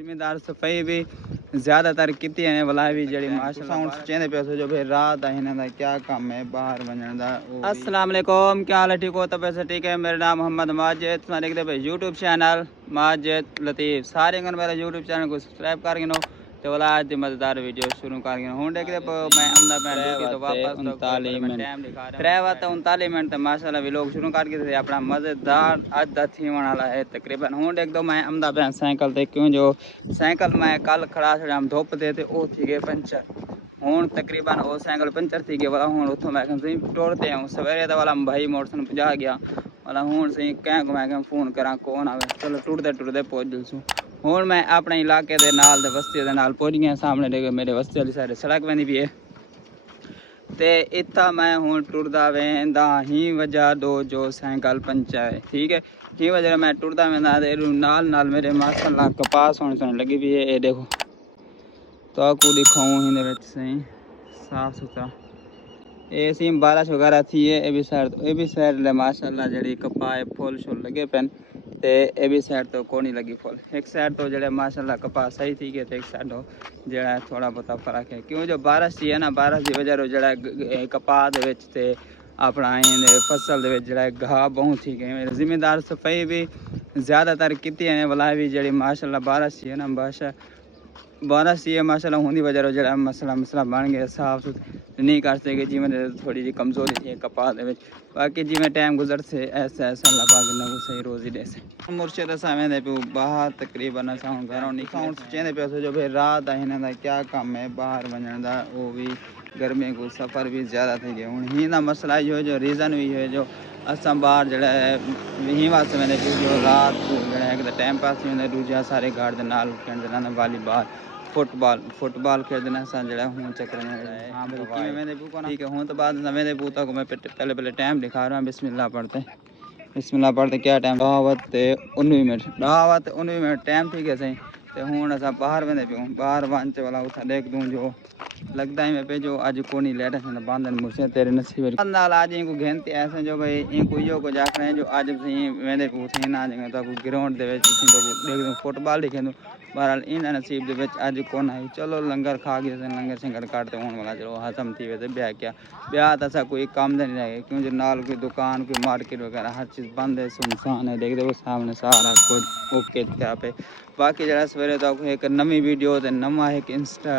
ਜ਼ਿਮੀਂਦਾਰ ਸਫਾਈ ਵੀ ਜ਼ਿਆਦਾਤਰ ਕੀਤੀ ਨੇ ਬਲਾ ਵੀ ਜਿਹੜੀ ਮਾਸ਼ਾਅੱਲਾ ਹੁਣ ਚੇਂਦੇ ਪਿਆ ਜੋ ਵੀ ਰਾਤ ਆ ਇਹਨਾਂ ਦਾ ਕੀ ਕੰਮ ਹੈ ਬਾਹਰ ਵਜਣ ਦਾ। अस्सलाम वालेकुम, क्या हाल है? ठीक हो? तब से ठीक है। मेरा नाम मोहम्मद माजिद, तुम देखते भाई यूट्यूब चैनल माजिद लतीफ़। सारे मेरा यूट्यूब चैनल को सब्सक्राइब कर गिनो तो वाला आज मज़ेदार वीडियो शुरू कर गिनो। हूँ देखते मैं अमदा पैन ड्यूटी तो वापस 39 मिनट 39 मिनट माशाल्लाह भी लोग शुरू कर गए अपना मज़ेदार अज दा थी वाला है तकरीबन। हूँ देख दो मैं अमदा पैन साइकिल ते क्यों जो साइकिल मैं कल खड़ा छड़ा धुप दे ते ओ थी गए पंचर। हूँ तकरीबन वो साइकिल पंचर थी गया वाला हूँ उतो मैं टुरते हूँ सवेरे तो वाला भाई मोटरसाइकिल पजा गया वाला हूँ सही कैं को मैं फोन करा कौन आवे चलो टुरते टुरते पहुँच जलसूँ। हूँ मैं अपने इलाके के नाल बस्ती के नाल पहुँच गया सामने देखे मेरे बस्ती वाली साइड सड़क बनी भी है ते इतना मैं हूँ टुरदा वेंदा ही वजह दो जो साइकिल पंचर है ठीक है। ही वजह मैं टुरदा वेंदा नाल नाल मेरे माशाल्लाह कपास होने सोने लगी भी है। ये देखो तो आपको दिखाऊँ ही सही साफ सुथरा ये सी बारिश वगैरह थी है। ये भी साइड माशाल्लाह जड़ी कपाए फुल शुल लगे पेन ते ये भी साइड तो को नहीं लगी फुल। एक साइड तो जड़े माशाल्लाह कपास सही थी गए एक साइड जड़ा थोड़ा बहुत फर्क है क्यों जो बारिश थी है ना बारिश की वजह जड़ा कपास ते अपना फसल जड़ा घाह बहुत थी गए। जिम्मेदार सफाई भी ज़्यादातर की बला भी जड़ी माशाल्लाह बारिश थी है ना बारिश थी है माशाल्लाह होंगी वजह जड़ा मसला मसला बन गया साफ सुथरा नहीं कर सके जी मैंने थोड़ी जी कमजोरी थी कपास बाकी जी मैं टाइम गुजर से ऐसा ऐसा अल्लाह पाक ने सही रोजी दे से मुर्शिद सावें पे बाहर तकरीबन असा घरों निकल चेंदे पे जो भी रात आ इन्हां दा क्या काम है बाहर वजण दा वो भी गर्मी को सफ़र भी ज़्यादा थी गया हूँ ही ना मसला यो जो रीज़न भी है जो असा बाहर जड़ा है ही वास्ते मैंने जो रात जड़ा है टाइम पास नहीं होंदा दूजा सारे घर दे नाल खेलदे वॉलीबॉल फुटबॉल खेलना सा जड़ा हूँ चक्कर में। हाँ भाई मैंने ठीक है हूँ तो बाद मेरे पूता को मैं पहले टाइम दिखा रहा हूँ। बिस्मिल्लाह पढ़ते क्या टाइम 19 मिनट टाइम ठीक है सही तो हूँ असा बाहर वेंदे पियूं बाहर वंच वाला उठा देख दूँ जो लगता है मैं पे जो अज को नहीं लेट है बांधन मुझसे तेरे नसीब नाल आज इनको घेनते ऐसे जो भाई इनको यो को जाकर है जो आज सही वेंदे पियूं सही ना जगह तो ग्राउंड दे विच तो देख दूँ फुटबॉल दिखे दूँ बहरहाल इन नसीब दे विच अज कौन आई चलो लंगर खा गए लंगर शंगर काटते होने वाला चलो हजम थी वैसे ब्याह क्या ब्याह तो ऐसा कोई काम नहीं रहे क्यों जो नाल कोई दुकान कोई मार्केट वगैरह हर चीज़ बंद है सुनसान है देख दो सामने सारा कुछ ओके पे बाकी जरा सवेरे तो एक नवी वीडियो नवा एक इंस्टा